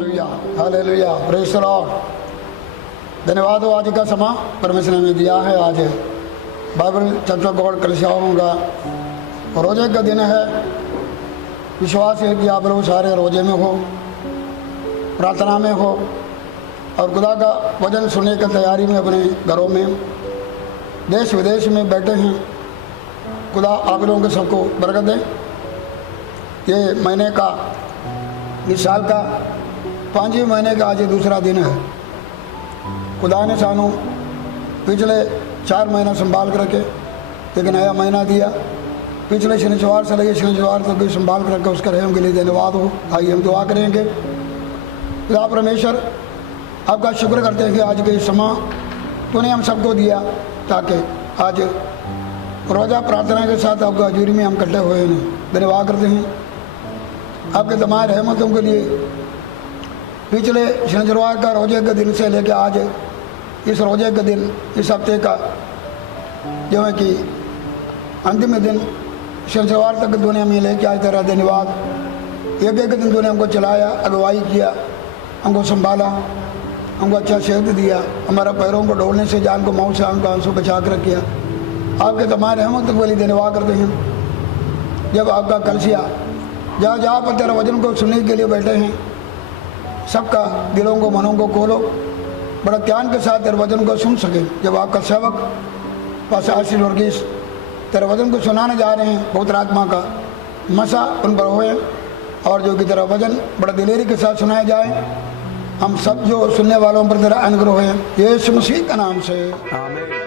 Hallelujah hallelujah praise the Lord. धन्यवाद हो आज का समा परमेश्वर ने दिया है। आज बाइबल चर्च ऑफ गॉड कलिसियाओं का रोजे का दिन है। विश्वास है कि आप लोग सारे रोजे में हो, प्रार्थना में हो और खुदा का वचन सुनने की तैयारी में अपने घरों में देश विदेश में बैठे हैं। खुदा आप लोगों के सबको बरकत दे। ये महीने का इस साल का 5वें महीने का आज दूसरा दिन है। खुदा ने सानू पिछले 4 महीना संभाल कर रखे, एक नया महीना दिया। पिछले शनिवार से लगे शनिवार तक भी संभाल कर रखा, उसका रहम के लिए धन्यवाद हो। आइए हम दुआ करेंगे। खुदा परमेश्वर आपका शुक्र करते हैं कि आज के समय तूने हम सबको दिया ताकि आज रोज़ा प्रार्थना के साथ आपका हजूरी में हम इकट्ठे हुए हैं। धन्यवाद करते हैं आपके तमाम रहमतों के लिए। पिछले शनिवार का रोजे के दिन से लेकर आज इस रोजे के दिन, इस हफ्ते का जो है कि अंतिम दिन शनिवार तक दुनिया में लेके आज तेरा धन्यवाद। एक एक दिन तूने हमको चलाया, अगुवाई किया, हमको संभाला, हमको अच्छा सेहत दिया, हमारा पैरों को डोलने से, जान को मौत से, आंख को आंसू बचा कर रखिया। आपके तमाम रहमतों के लिए धन्यवाद करते हैं। जब आपका कलसिया जहाँ जहाँ पर तेरा वचन को सुनने के लिए बैठे हैं, सबका दिलों को मनों को खोलो, बड़ा ध्यान के साथ तेरे वचन को सुन सके। जब आपका सेवक पास आशीष वर्गीस तेरे वचन को सुनाने जा रहे हैं, पवित्र आत्मा का मसा उन पर होए और जो कि तेरा वचन बड़ा दिलेरी के साथ सुनाया जाए। हम सब जो सुनने वालों पर तेरा अनुग्रह होए, यीशु मसीह का नाम से आमीन।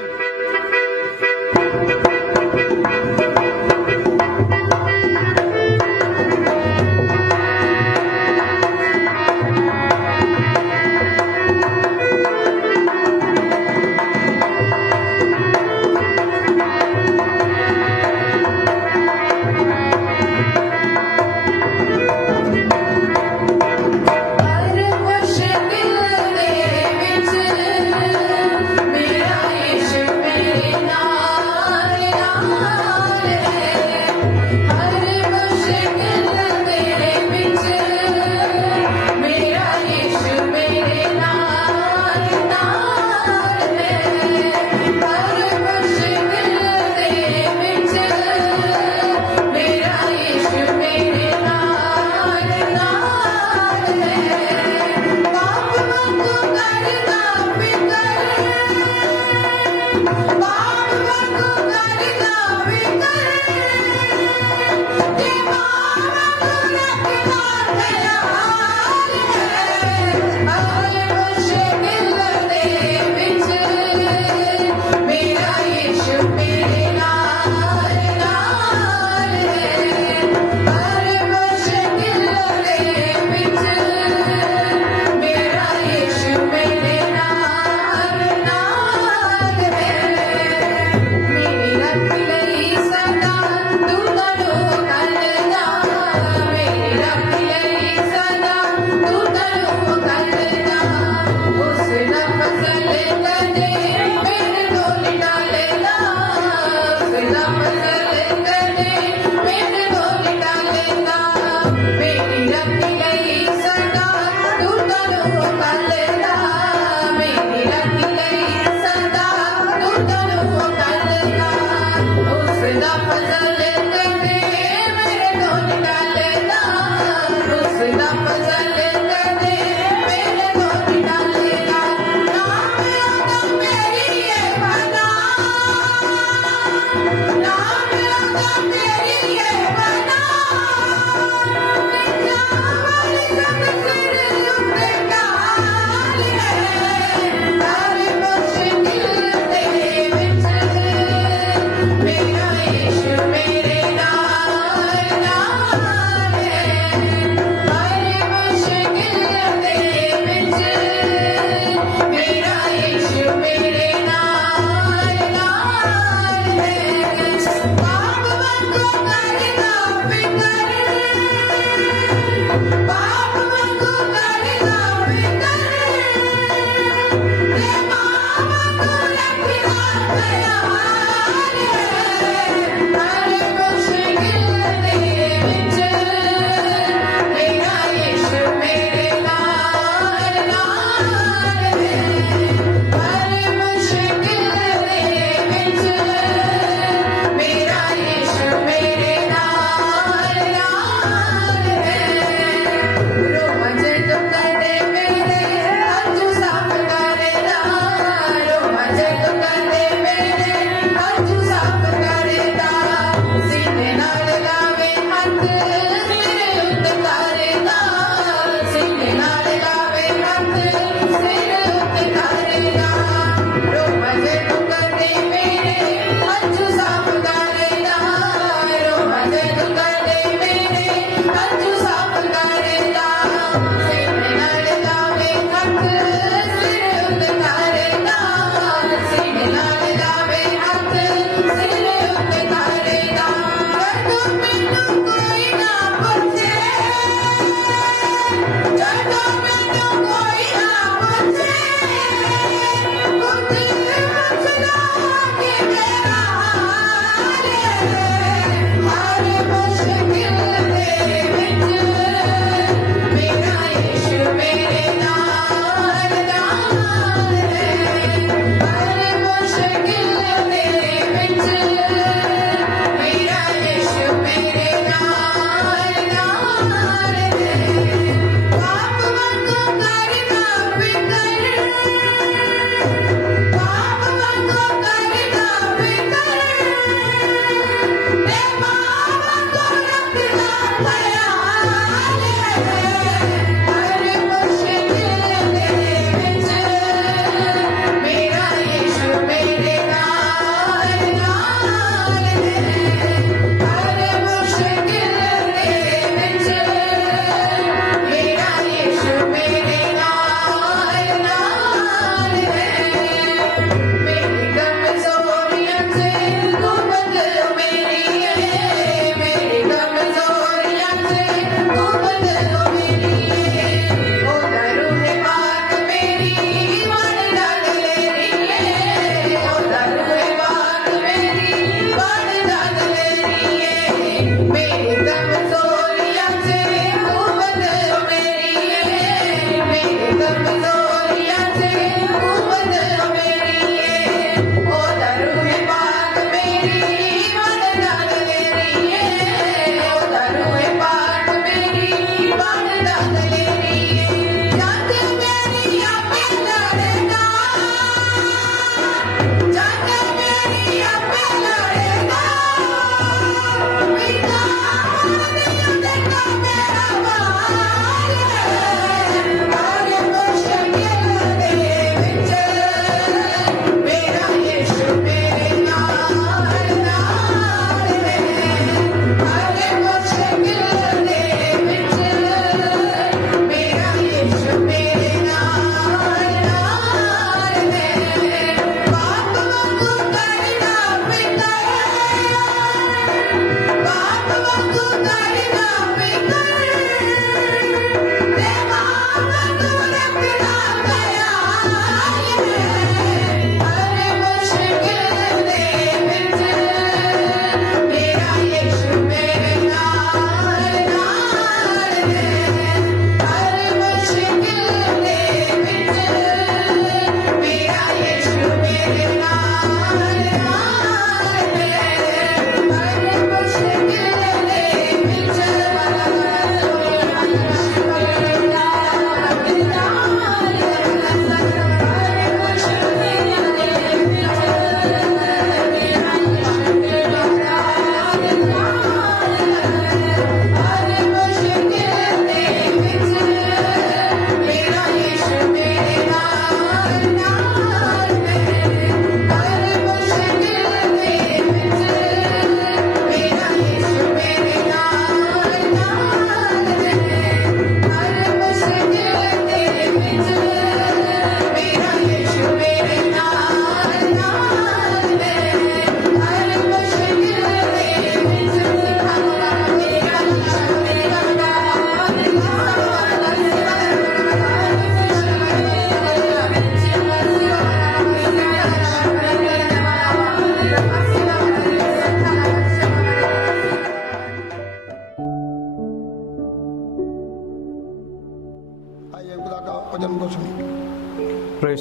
मेरा Yeshu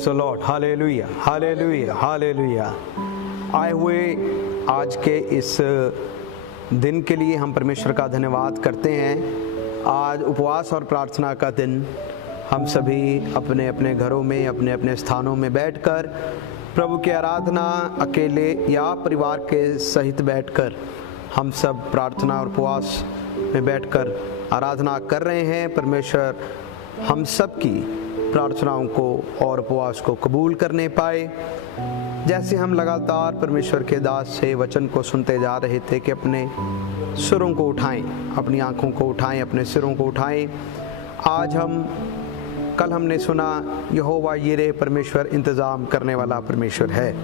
praise the Lord, hallelujah, hallelujah, hallelujah. आए हुए आज के इस दिन के लिए हम परमेश्वर का धन्यवाद करते हैं। आज उपवास और प्रार्थना का दिन, हम सभी अपने अपने घरों में, अपने अपने स्थानों में बैठकर प्रभु की आराधना अकेले या परिवार के सहित बैठकर हम सब प्रार्थना और उपवास में बैठकर आराधना कर रहे हैं। परमेश्वर हम सब की प्रार्थनाओं को और उपवास को कबूल करने पाए। जैसे हम लगातार परमेश्वर के दास से वचन को सुनते जा रहे थे कि अपने सिरों को उठाएं, अपनी आंखों को उठाएं, अपने सिरों को उठाएं। आज कल हमने सुना यहोवा यिरे, परमेश्वर इंतज़ाम करने वाला परमेश्वर है।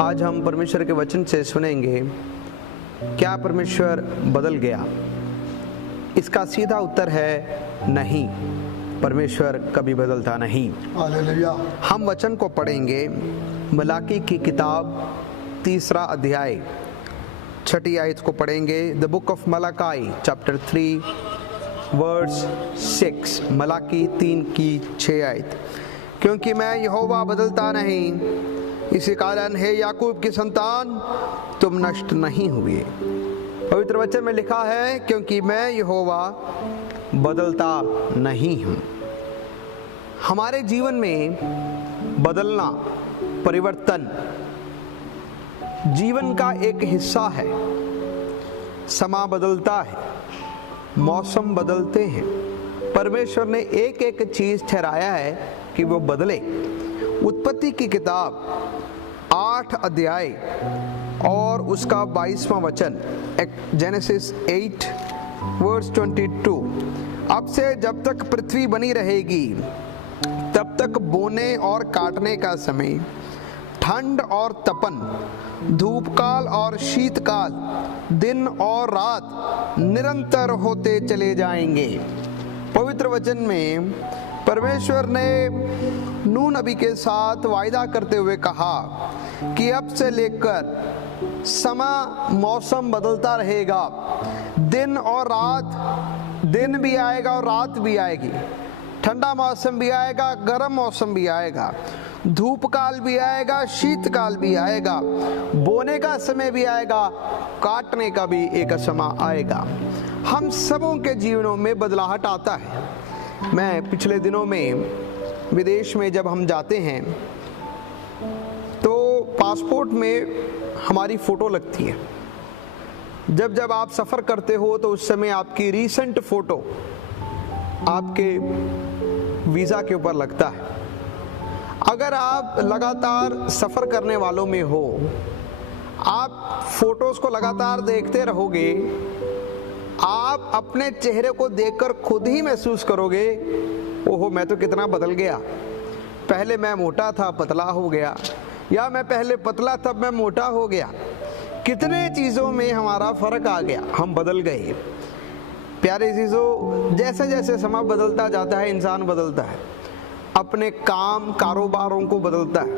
आज हम परमेश्वर के वचन से सुनेंगे, क्या परमेश्वर बदल गया? इसका सीधा उत्तर है नहीं, परमेश्वर कभी बदलता नहीं। हालेलुया। हम वचन को पढ़ेंगे, मलाकी की किताब 3 अध्याय 6 आयत को पढ़ेंगे। The book of Malachi chapter 3 verse 6, Malachi 3 की 6 आयत। क्योंकि मैं यहोवा बदलता नहीं, इसी कारण हे याकूब की संतान, तुम नष्ट नहीं हुए। पवित्र वचन में लिखा है, क्योंकि मैं यहोवा बदलता नहीं हूं। हमारे जीवन में बदलना, परिवर्तन जीवन का एक हिस्सा है। समा बदलता है, मौसम बदलते हैं। परमेश्वर ने एक एक चीज ठहराया है कि वो बदले। उत्पत्ति की किताब 8 अध्याय और उसका 22वां वचन, जेनेसिस 8 वर्स 22। अब से जब तक पृथ्वी बनी रहेगी तब तक बोने और काटने का समय, ठंड और तपन, धूपकाल और शीतकाल, दिन और रात निरंतर होते चले जाएंगे। पवित्र वचन में परमेश्वर ने नूह नबी के साथ वायदा करते हुए कहा कि अब से लेकर मौसम बदलता रहेगा। दिन और रात, दिन भी आएगा और रात भी आएगी। ठंडा मौसम भी आएगा, गर्म मौसम भी आएगा, धूप काल भी आएगा, शीतकाल भी आएगा, बोने का समय भी आएगा, काटने का भी एक समय आएगा। हम सबों के जीवनों में बदलाहट आता है। मैं पिछले दिनों में विदेश में जब हम जाते हैं तो पासपोर्ट में हमारी फ़ोटो लगती है। जब आप सफ़र करते हो तो उस समय आपकी रीसेंट फ़ोटो आपके वीज़ा के ऊपर लगता है। अगर आप लगातार सफ़र करने वालों में हो, आप फ़ोटोज़ को लगातार देखते रहोगे, आप अपने चेहरे को देखकर खुद ही महसूस करोगे, ओहो मैं तो कितना बदल गया। पहले मैं मोटा था, पतला हो गया, या मैं पहले पतला तब मैं मोटा हो गया। कितने चीज़ों में हमारा फ़र्क आ गया, हम बदल गए। प्यारे चीज़ों, जैसे जैसे समय बदलता जाता है इंसान बदलता है, अपने काम कारोबारों को बदलता है,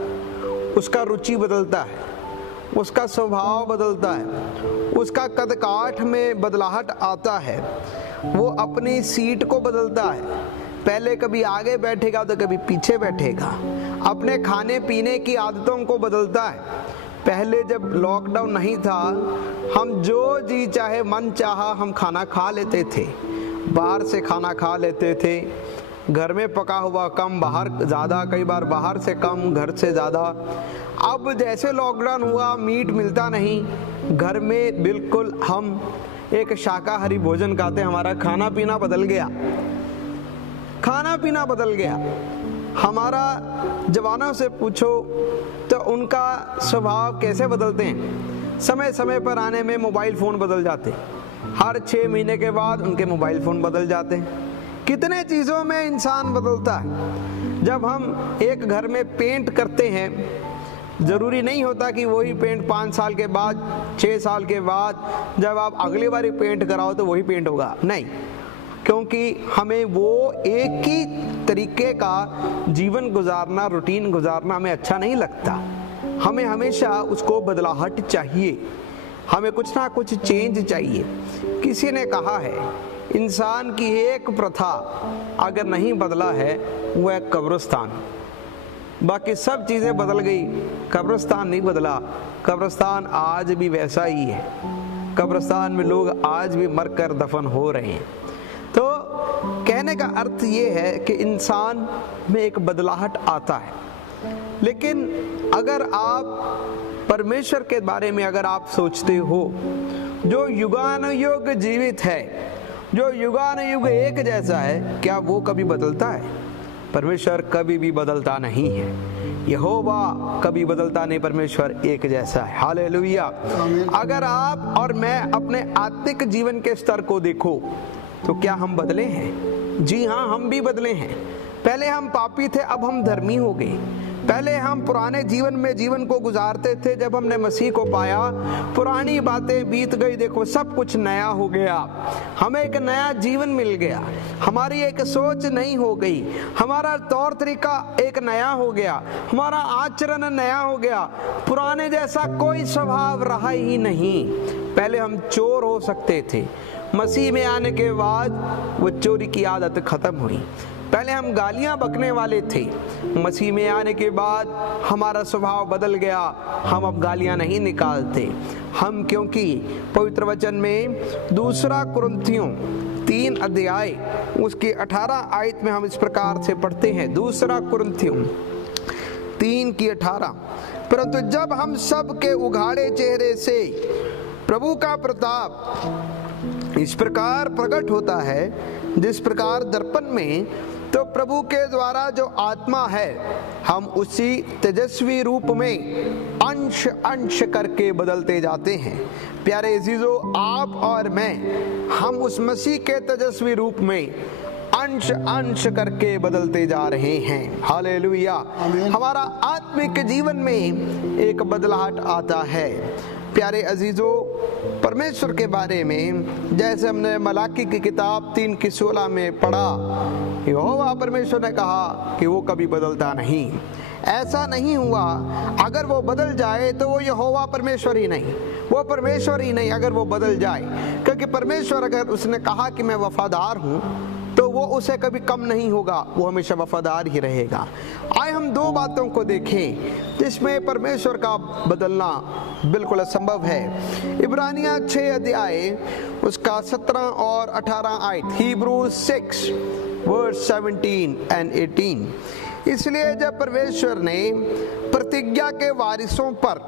उसका रुचि बदलता है, उसका स्वभाव बदलता है, उसका कद काठ में बदलाहट आता है, वो अपनी सीट को बदलता है। पहले कभी आगे बैठेगा तो कभी पीछे बैठेगा। अपने खाने पीने की आदतों को बदलता है। पहले जब लॉकडाउन नहीं था, हम जो जी चाहे मन चाहा हम खाना खा लेते थे, बाहर से खाना खा लेते थे, घर में पका हुआ कम, बाहर ज़्यादा, कई बार बाहर से कम, घर से ज़्यादा। अब जैसे लॉकडाउन हुआ, मीट मिलता नहीं, घर में बिल्कुल हम एक शाकाहारी भोजन खाते। हमारा खाना पीना बदल गया, खाना पीना बदल गया। हमारा जवानों से पूछो तो उनका स्वभाव कैसे बदलते हैं। समय समय पर आने में मोबाइल फ़ोन बदल जाते, हर 6 महीने के बाद उनके मोबाइल फ़ोन बदल जाते हैं। कितने चीज़ों में इंसान बदलता है। जब हम एक घर में पेंट करते हैं, ज़रूरी नहीं होता कि वही पेंट 5 साल के बाद, 6 साल के बाद जब आप अगली बार पेंट कराओ तो वही पेंट होगा, नहीं। क्योंकि हमें वो एक ही तरीके का जीवन गुजारना, रूटीन गुजारना हमें अच्छा नहीं लगता। हमें हमेशा उसको बदलाहट चाहिए, हमें कुछ ना कुछ चेंज चाहिए। किसी ने कहा है, इंसान की एक प्रथा अगर नहीं बदला है वो है कब्रिस्तान। बाकी सब चीजें बदल गई, कब्रिस्तान नहीं बदला। कब्रिस्तान आज भी वैसा ही है। कब्रिस्तान में लोग आज भी मरकर दफन हो रहे हैं। तो कहने का अर्थ ये है कि इंसान में एक बदलाहट आता है। लेकिन अगर आप परमेश्वर के बारे में अगर आप सोचते हो, जो युगानुयुग जीवित है, जो युगानुयुग एक जैसा है, क्या वो कभी बदलता है? परमेश्वर कभी भी बदलता नहीं है। यहोवा कभी बदलता नहीं, परमेश्वर एक जैसा है। हालेलुया। अगर आप और मैं अपने आत्मिक जीवन के स्तर को देखो तो क्या हम बदले हैं? जी हाँ, हम भी बदले हैं। पहले हम पापी थे, अब हम धर्मी हो गए। पहले हम पुराने जीवन में जीवन को गुजारते थे, जब हमने मसीह को पाया पुरानी बातें बीत गई, देखो सब कुछ नया हो गया। हमें एक नया जीवन मिल गया, हमारी एक सोच नई हो गई, हमारा तौर तरीका एक नया हो गया, हमारा आचरण नया हो गया। पुराने जैसा कोई स्वभाव रहा ही नहीं। पहले हम चोर हो सकते थे, मसीह में आने के बाद वो चोरी की आदत खत्म हुई। पहले हम गालियां बकने वाले थे, मसीह में आने के बाद हमारा स्वभाव बदल गया, हम अब गालियां नहीं निकालते। हम क्योंकि पवित्र वचन में 2 कुरिन्थियों 3 अध्याय उसके 18 आयत में हम इस प्रकार से पढ़ते हैं। 2 कुरिन्थियों 3:18, परंतु जब हम सब के उघाड़े चेहरे से प्रभु का प्रताप इस प्रकार प्रकट होता है, जिस प्रकार दर्पण में, तो प्रभु के द्वारा जो आत्मा है, हम उसी तेजस्वी रूप में अंश अंश करके बदलते जाते हैं। प्यारे अजीजों, आप और मैं, हम उस मसीह के तेजस्वी रूप में अंश अंश करके बदलते जा रहे हैं। हालेलुया। हमारा आत्मिक जीवन में एक बदलाहट आता है। प्यारे अजीजों, परमेश्वर के बारे में जैसे हमने मलाकी की किताब 3:16 में पढ़ा, यहोवा परमेश्वर ने कहा कि वो कभी बदलता नहीं। ऐसा नहीं हुआ, अगर वो बदल जाए तो वो यहोवा परमेश्वर ही नहीं, वो परमेश्वर ही नहीं अगर वो बदल जाए। क्योंकि परमेश्वर अगर उसने कहा कि मैं वफादार हूँ तो वो उसे कभी कम नहीं होगा, वो हमेशा वफादार ही रहेगा। आए हम 2 बातों को देखें जिसमें परमेश्वर का बदलना बिल्कुल असंभव है। इब्रानियां 6 अध्याय उसका 17 और 18 आयत, Hebrews 6 verse 17 and 18। इसलिए जब परमेश्वर ने प्रतिज्ञा के वारिसों पर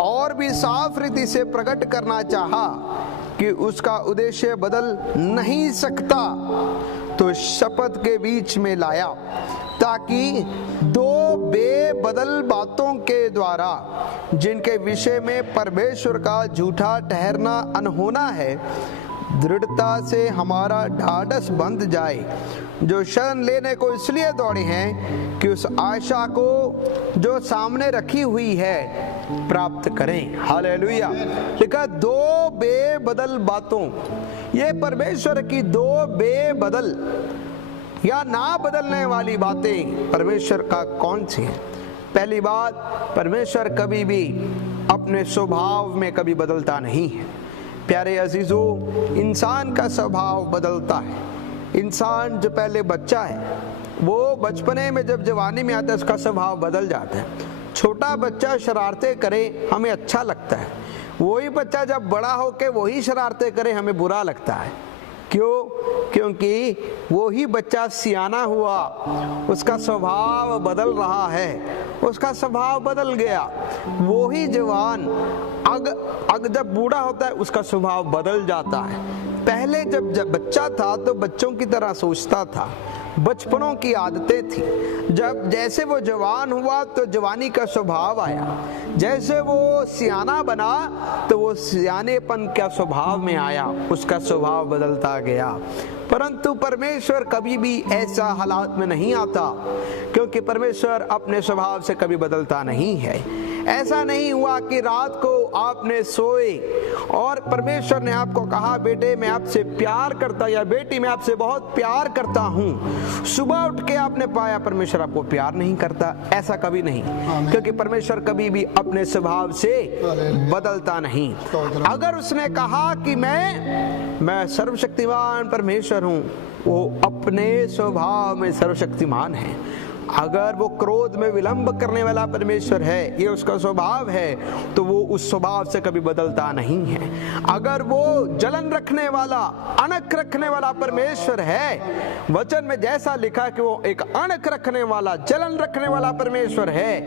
और भी साफ रीति से प्रकट करना चाहा कि उसका उद्देश्य बदल नहीं सकता, तो शपथ के बीच में लाया, ताकि 2 बेबदल बातों के द्वारा, जिनके विषय में परमेश्वर का झूठा ठहरना अनहोना है, दृढ़ता से हमारा ढाढ़स बंध जाए, जो शरण लेने को इसलिए दौड़े हैं कि उस आशा को जो सामने रखी हुई है प्राप्त करें। हालेलुया। लिखा 2 बेबदल बातों, ये परमेश्वर की 2 बेबदल या ना बदलने वाली बातें परमेश्वर का कौन सी है? पहली बात, परमेश्वर कभी भी अपने स्वभाव में कभी बदलता नहीं है। प्यारे अजीजों, इंसान का स्वभाव बदलता है। इंसान जो पहले बच्चा है, वो बचपने में जब जवानी में आता है उसका स्वभाव बदल जाता है। छोटा बच्चा शरारतें करे हमें अच्छा लगता है, वही बच्चा जब बड़ा होके वही शरारतें करे हमें बुरा लगता है। क्यों? क्योंकि वही बच्चा सियाना हुआ, उसका स्वभाव बदल रहा है, उसका स्वभाव बदल गया। वही जवान जब बूढ़ा होता है उसका स्वभाव बदल जाता है। पहले जब बच्चा था तो बच्चों की तरह सोचता था, बचपनों की आदतें थी। जब जैसे वो जवान हुआ तो जवानी का स्वभाव आया, जैसे वो सियाना बना तो वो सियानेपन का स्वभाव में आया, उसका स्वभाव बदलता गया। परंतु परमेश्वर कभी भी ऐसा हालात में नहीं आता, क्योंकि परमेश्वर अपने स्वभाव से कभी बदलता नहीं है। ऐसा नहीं हुआ कि रात को आपने सोए और परमेश्वर ने आपको कहा बेटे मैं आपसे प्यार करता, या बेटी मैं आपसे बहुत प्यार करता हूँ, सुबह उठ के आपने पाया परमेश्वर आपको प्यार नहीं करता। ऐसा कभी नहीं, क्योंकि परमेश्वर कभी भी अपने स्वभाव से बदलता नहीं। अगर उसने कहा कि मैं सर्वशक्तिमान परमेश्वर हूँ, वो अपने स्वभाव में सर्वशक्तिमान है। अगर वो क्रोध में विलंब करने वाला परमेश्वर है, ये उसका स्वभाव है, तो वो उस स्वभाव से कभी बदलता नहीं है। अगर वो जलन रखने वाला, अणख रखने वाला परमेश्वर है, वचन में जैसा लिखा कि वो एक अणख रखने वाला, जलन रखने वाला परमेश्वर है,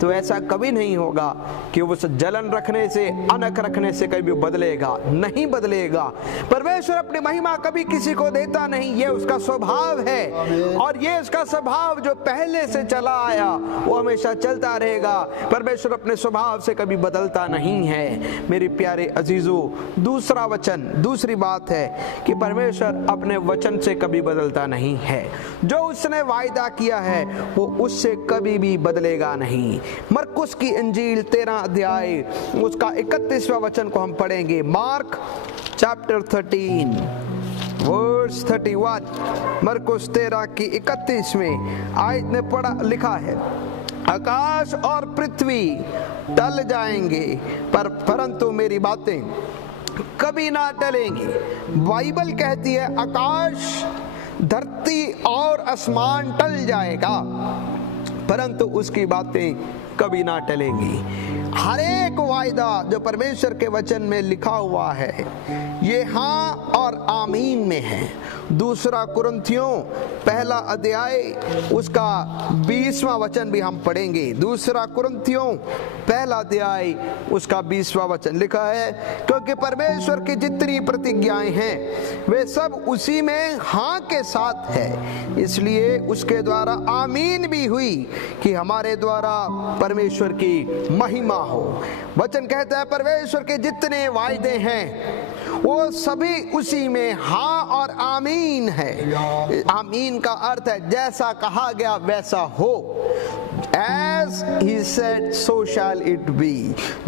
तो ऐसा कभी नहीं होगा कि उस जलन रखने से, अणख रखने से कभी बदलेगा, नहीं बदलेगा। परमेश्वर अपनी महिमा कभी किसी को देता नहीं, ये उसका स्वभाव है, और ये उसका स्वभाव जो पहले से चला आया वो हमेशा चलता रहेगा। परमेश्वर अपने स्वभाव से कभी बदलता नहीं है। मेरे प्यारे अजीजों, दूसरा वचन, दूसरी बात है कि परमेश्वर अपने वचन से कभी बदलता नहीं है। जो उसने वायदा किया है वो उससे कभी भी बदलेगा नहीं। मरकुस की इंजील 13 अध्याय उसका 31वां वचन को हम पढ़ेंगे। मार्क चैप्टर 13 वर्स 31, मरकुस 13 की 31 में आयत में पढ़ा लिखा है, आकाश और पृथ्वी टल जाएंगे परंतु मेरी बातें कभी ना टलेंगी। बाइबल कहती है आकाश, धरती और आसमान टल जाएगा परंतु उसकी बातें कभी ना टलेंगी। हर एक वायदा जो परमेश्वर के वचन में लिखा हुआ है ये हाँ और आमीन में है। दूसरा कुरिन्थियों 1 अध्याय उसका 20वां वचन भी हम पढ़ेंगे। दूसरा कुरिन्थियों 1 अध्याय उसका 20वां वचन लिखा है, क्योंकि परमेश्वर की जितनी प्रतिज्ञाएं हैं वे सब उसी में हाँ के साथ है, इसलिए उसके द्वारा आमीन भी हुई कि हमारे द्वारा परमेश्वर की महिमा हो। वचन कहता है परमेश्वर के जितने वायदे हैं वो सभी उसी में हाँ और आमीन है। आमीन का अर्थ है जैसा कहा गया वैसा हो। As he said, so shall it be।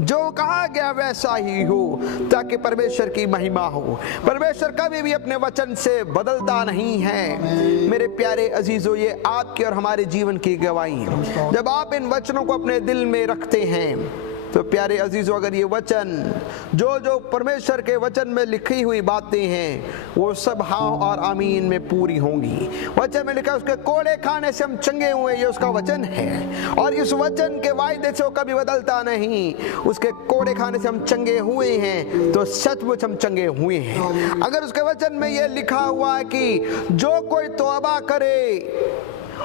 जो कहा गया वैसा ही हो, ताकि परमेश्वर की महिमा हो। परमेश्वर कभी भी अपने वचन से बदलता नहीं है। मेरे प्यारे अजीजों, ये आपके और हमारे जीवन की गवाही है। जब आप इन वचनों को अपने दिल में रखते हैं तो प्यारे अजीजों, अगर ये वचन जो परमेश्वर के वचन में लिखी हुई बातें हैं वो सब हाँ और आमीन में पूरी होंगी। वचन में लिखा उसके कोड़े खाने से हम चंगे हुए, ये उसका वचन है, और इस वचन के वायदे से वो कभी बदलता नहीं। उसके कोड़े खाने से हम चंगे हुए हैं तो सचमुच हम चंगे हुए हैं। अगर उसके वचन में ये लिखा हुआ है कि जो कोई तौबा करे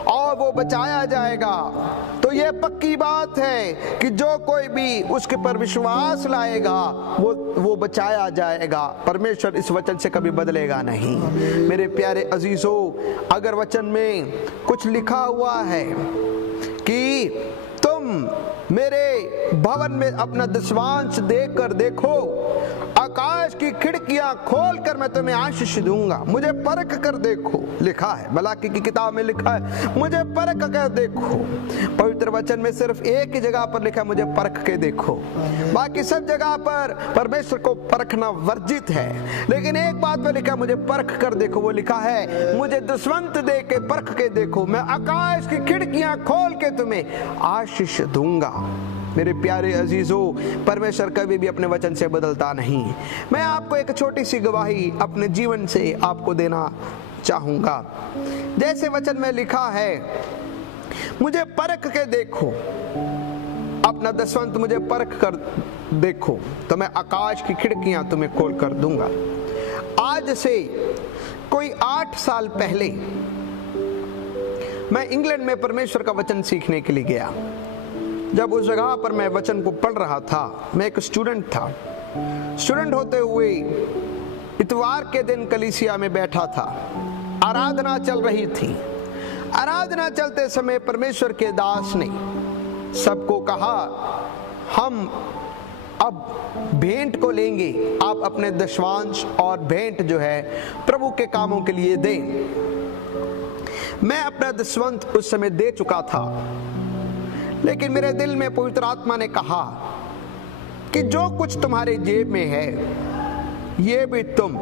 और वो बचाया जाएगा, तो ये पक्की बात है कि जो कोई भी उसके पर विश्वास लाएगा वो बचाया जाएगा। परमेश्वर इस वचन से कभी बदलेगा नहीं। मेरे प्यारे अजीजों, अगर वचन में कुछ लिखा हुआ है कि तुम मेरे भवन में अपना दशवांश देकर देखो, आकाश की खिड़कियां खोलकर मैं तुम्हें आशीष दूंगा, मुझे परख कर देखो। लिखा है, मलाकी की किताब में लिखा है मुझे परख कर देखो। पवित्र वचन में सिर्फ एक ही जगह पर लिखा है मुझे परख के देखो, बाकी सब जगह पर परमेश्वर को परखना वर्जित है। लेकिन एक बात में लिखा है मुझे परख कर देखो, वो लिखा है मुझे दशवंत दे के परख के देखो, मैं आकाश की खिड़कियां खोल के तुम्हें आशीष दूंगा। मेरे प्यारे अजीजों, परमेश्वर कभी भी अपने वचन से बदलता नहीं। मैं आपको एक छोटी सी गवाही अपने जीवन से आपको देना चाहूंगा। जैसे वचन में लिखा है मुझे परख के देखो, अपना दशवंत मुझे परख कर देखो तो मैं आकाश की खिड़कियां तुम्हें खोल कर दूंगा। आज से कोई 8 साल पहले मैं इंग्लैंड में परमेश्वर का वचन सीखने के लिए गया। जब उस जगह पर मैं वचन को पढ़ रहा था, मैं एक स्टूडेंट था। स्टूडेंट होते हुए इतवार के दिन कलीसिया में बैठा था, आराधना चल रही थी। आराधना चलते समय परमेश्वर के दास ने सबको कहा हम अब भेंट को लेंगे, आप अपने दशवांश और भेंट जो है प्रभु के कामों के लिए दें। मैं अपना दशवंत उस समय दे चुका था, लेकिन मेरे दिल में पवित्र आत्मा ने कहा कि जो कुछ तुम्हारे जेब में है ये भी तुम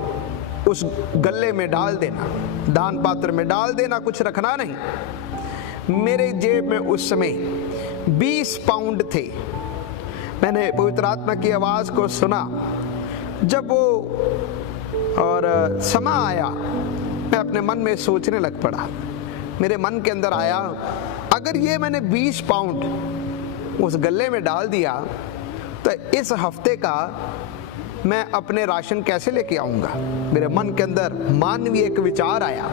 उस गल्ले में डाल देना, दान पात्र में डाल देना, कुछ रखना नहीं। मेरे जेब में उस समय 20 पाउंड थे। मैंने पवित्र आत्मा की आवाज को सुना। जब वो और समय आया, मैं अपने मन में सोचने लग पड़ा। मेरे मन के अंदर आया अगर ये मैंने 20 पाउंड उस गल्ले में डाल दिया तो इस हफ्ते का मैं अपने राशन कैसे लेके आऊंगा। मेरे मन के अंदर मानवीय एक विचार आया,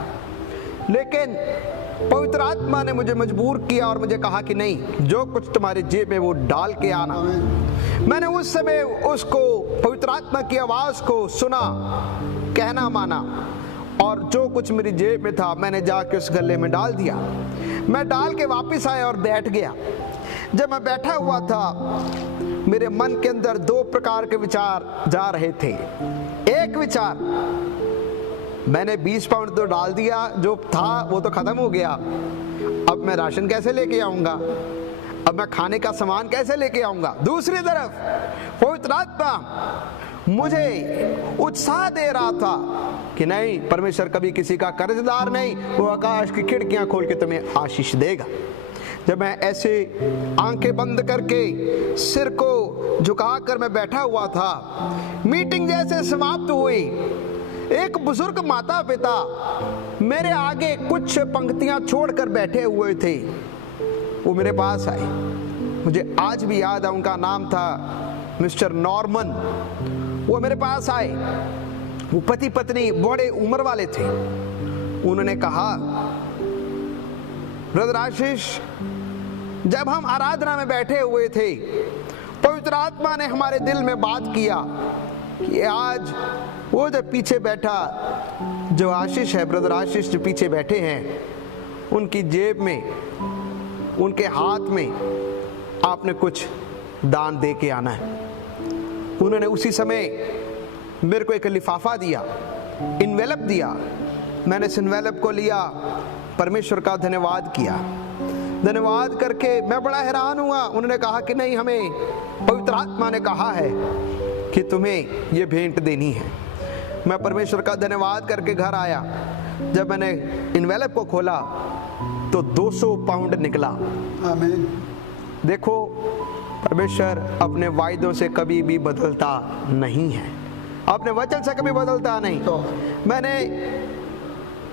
लेकिन पवित्र आत्मा ने मुझे मजबूर किया और मुझे कहा कि नहीं, जो कुछ तुम्हारे जेब में वो डाल के आना। मैंने उस समय उसको, पवित्र आत्मा की आवाज को सुना, कहना माना, और जो कुछ मेरी जेब में था मैंने जाके उस गल्ले में डाल दिया। मैं डाल के वापस आया और बैठ गया। जब मैं बैठा हुआ था, मेरे मन के अंदर 2 प्रकार के विचार जा रहे थे। एक विचार, मैंने 20 पाउंड तो डाल दिया, जो था वो तो खत्म हो गया, अब मैं राशन कैसे लेके आऊंगा, अब मैं खाने का सामान कैसे लेके आऊंगा। दूसरी तरफ पवित्र आत्मा मुझे उत्साह दे रहा था कि नहीं, परमेश्वर कभी किसी का कर्जदार नहीं, वो आकाश की खिड़कियां खोल के तुम्हें आशीष देगा। जब मैं ऐसे आंखें बंद करके सिर को झुकाकर मैं बैठा हुआ था, मीटिंग जैसे समाप्त हुई, एक बुजुर्ग माता पिता मेरे आगे कुछ पंक्तियां छोड़कर बैठे हुए थे। वो मेरे पास आए, मुझे आज भी याद है, उनका नाम था मिस्टर नॉर्मन। वो मेरे पास आए, वो पति पत्नी बड़े उम्र वाले थे। उन्होंने कहा, ब्रदर आशीष, जब हम आराधना में बैठे हुए थे, पवित्र आत्मा ने हमारे दिल में बात किया कि आज वो जो पीछे बैठा, जो आशीष है, ब्रदर आशीष जो पीछे बैठे हैं, उनकी जेब में, उनके हाथ में आपने कुछ दान दे के आना है। उन्होंने उसी समय मेरे को एक लिफाफा दिया, इन्वेलप दिया। मैंने इस इन्वेलप को लिया, परमेश्वर का धन्यवाद किया। धन्यवाद करके मैं बड़ा हैरान हुआ। उन्होंने कहा कि नहीं, हमें पवित्र आत्मा ने कहा है कि तुम्हें ये भेंट देनी है। मैं परमेश्वर का धन्यवाद करके घर आया। जब मैंने इन्वेलप को खोला तो 200 पाउंड निकला। आमीन। देखो, परमेश्वर अपने वायदों से कभी भी बदलता नहीं है, अपने वचन से कभी बदलता नहीं। तो मैंने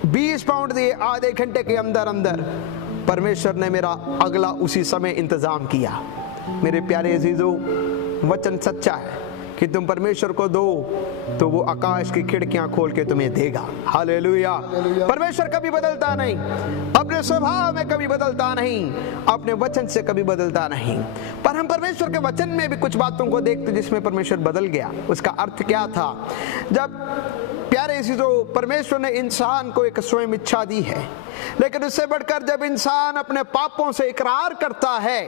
20 पाउंड दिए, आधे घंटे के अंदर अंदर परमेश्वर ने मेरा अगला उसी समय इंतजाम किया। मेरे प्यारे अजीजों, वचन सच्चा है कि तुम परमेश्वर को दो तो वो आकाश की खिड़कियां खोल के तुम्हें देगा। हालेलुया। परमेश्वर कभी बदलता नहीं, अपने स्वभाव में कभी बदलता नहीं, अपने वचन से कभी बदलता नहीं। पर हम परमेश्वर के वचन में भी कुछ बातों को देखते जिसमें परमेश्वर बदल गया। उसका अर्थ क्या था? जब प्यारे चीजों, परमेश्वर ने इंसान को एक स्वयं इच्छा दी है, लेकिन उससे बढ़कर जब इंसान अपने पापों से इकरार करता है,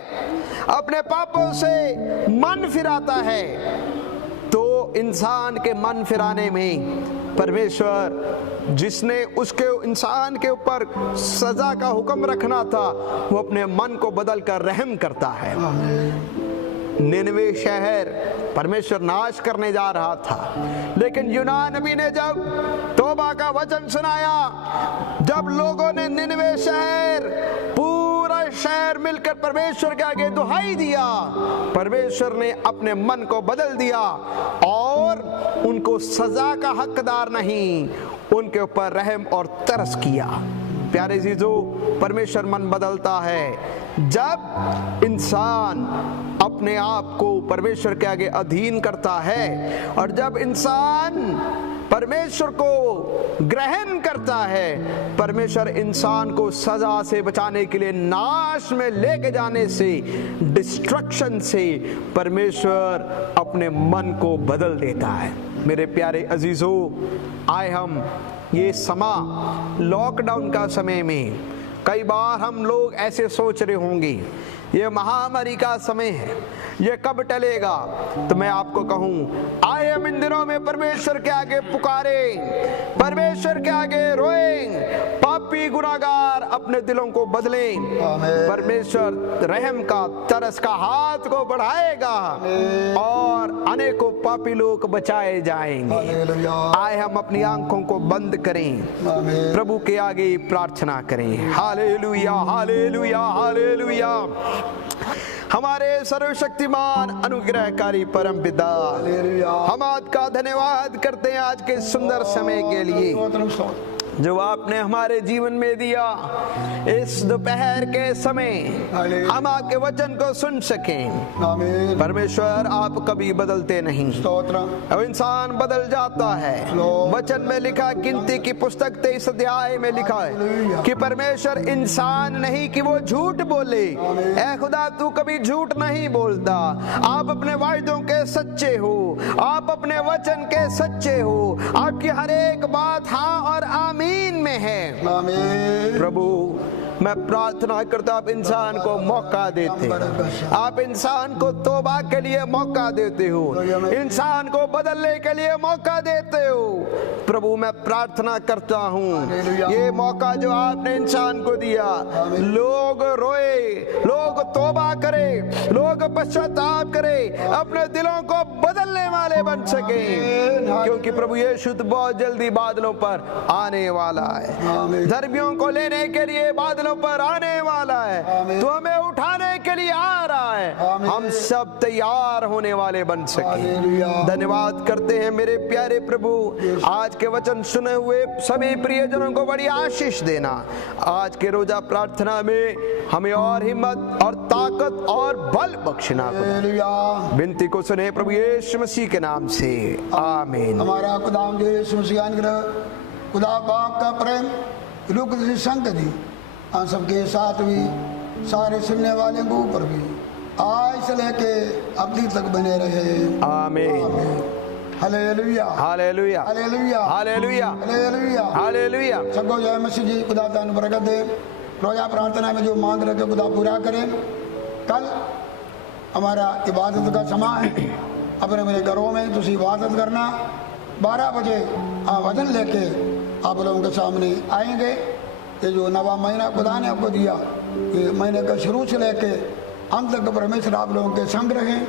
अपने पापों से मन फिराता है, तो इंसान के मन फिराने में परमेश्वर जिसने उसके इंसान के ऊपर सजा का हुक्म रखना था, वो अपने मन को बदल कर रहम करता है। निनवे शहर परमेश्वर नाश करने जा रहा था, लेकिन यूनान नबी ने जब तौबा का वचन सुनाया, जब लोगों ने निनवे शहर, पूरा शहर मिलकर परमेश्वर के आगे दुहाई दिया, परमेश्वर ने अपने मन को बदल दिया और उनको सजा का हकदार नहीं, उनके ऊपर रहम और तरस किया। प्यारे जीजो, परमेश्वर मन बदलता है जब इंसान अपने आप को परमेश्वर के आगे अधीन करता है, और जब इंसान परमेश्वर को ग्रहण करता है। परमेश्वर इंसान को सजा से बचाने के लिए, नाश में लेके जाने से, डिस्ट्रक्शन से परमेश्वर अपने मन को बदल देता है। मेरे प्यारे अजीजों, आए हम ये समा लॉकडाउन का समय में, कई बार हम लोग ऐसे सोच रहे होंगे ये महामारी का समय है, ये कब टलेगा? तो मैं आपको कहूं, आए हम इन दिनों में परमेश्वर के आगे पुकारें, परमेश्वर के आगे रोएं, पापी गुनाहगार अपने दिलों को बदलें। परमेश्वर रहम का, तरस का हाथ को बढ़ाएगा और अनेकों पापी लोग बचाए जाएंगे। आए हम अपनी आंखों को बंद करें, प्रभु के आगे प्रार्थना करें। Hallelujah, hallelujah, hallelujah. हमारे सर्वशक्तिमान अनुग्रहकारी परम पिता, हम आपका धन्यवाद करते हैं आज के सुंदर समय के लिए। जो आपने हमारे जीवन में दिया। इस दोपहर के समय हम आपके वचन को सुन सकें। आमीन। परमेश्वर आप कभी बदलते नहीं। स्तोत्र। अब इंसान बदल जाता है। वचन में लिखा, गिनती की पुस्तक 23 अध्याय में लिखा है कि परमेश्वर इंसान नहीं कि वो झूठ बोले। ऐ खुदा तू कभी झूठ नहीं बोलता। आप अपने वायदों के सच्चे हो, आप अपने वचन के सच्चे हो। आपकी हर एक बात हाँ और आमीन में है। आमीन। प्रभु मैं प्रार्थना करता, आप इंसान को मौका देते हो, आप इंसान को तौबा के लिए मौका देते हो, इंसान को बदलने के लिए मौका देते हो। प्रभु मैं प्रार्थना करता हूँ ये मौका जो आपने इंसान को दिया, लोग रोए, लोग तौबा करे, लोग पश्चाताप करे, अपने दिलों को बदलने वाले बन सके, क्योंकि प्रभु यीशु बहुत जल्दी बादलों पर आने वाला है। धर्मियों को लेने के लिए बादलों पर आने वाला है, तो हमें उठाने के लिए आ रहा है। हम सब तैयार होने वाले बन सके। धन्यवाद करते हैं मेरे प्यारे प्रभु। आज के वचन सुने हुए सभी प्रियजनों को बड़ी आशीष देना। आज के रोजा प्रार्थना में हमें और हिम्मत और ताकत और बल बख्शना। विनती को सुने प्रभु यीशु मसीह के नाम से, आमीन। हमारा खुदावंद यीशु मसीह अनुग्रह, खुदा बाप का प्रेम, रूह की संगति हम सबके साथ भी, सारे सुनने वाले को ऊपर भी आज से लेके अवधि तक बने रहे। आमीन। Hallelujah, hallelujah, hallelujah, hallelujah, hallelujah, hallelujah. सबको जय मसीह जी। खुदा दान बरकत दे। रोजा प्रार्थना में जो मांग रखे खुदा पूरा करे। कल हमारा इबादत का समय है। अपने मेरे घरों में तुझे इबादत करना। 12 बजे वचन लेके आप लोगों के सामने आएंगे। ये जो नवा महीना खुदा ने आपको दिया, ये महीने का शुरू से लेके अंत तक परमेश्वर आप लोगों के संग रहें,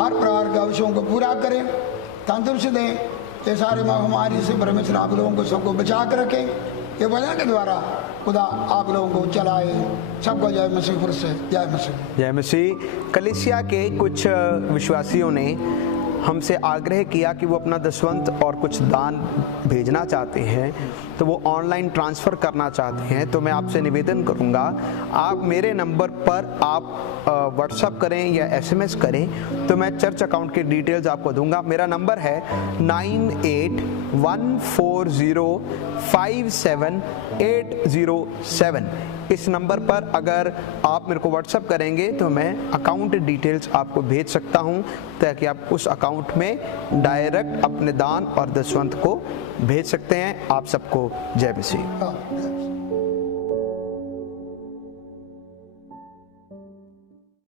हर प्रकार के विषयों को पूरा करें, तंदुरुस्त दें। ये सारे महामारी से परमेश्वर आप लोगों को सबको बचा कर रखें। ये वचन के द्वारा खुदा आप लोगों को चलाए। सबको जय मसीह। फिर से जय मसीह। जय मसीह। कलीसिया के कुछ विश्वासियों ने हमसे आग्रह किया कि वो अपना दसवंत और कुछ दान भेजना चाहते हैं, तो वो ऑनलाइन ट्रांसफ़र करना चाहते हैं। तो मैं आपसे निवेदन करूंगा, आप मेरे नंबर पर आप व्हाट्सअप करें या SMS करें, तो मैं चर्च अकाउंट की डिटेल्स आपको दूंगा। मेरा नंबर है 9814057807। इस नंबर पर अगर आप मेरे को व्हाट्सअप करेंगे तो मैं अकाउंट डिटेल्स आपको भेज सकता हूं, ताकि आप उस अकाउंट में डायरेक्ट अपने दान और दसवंत को भेज सकते हैं। आप सबको जय मसीह।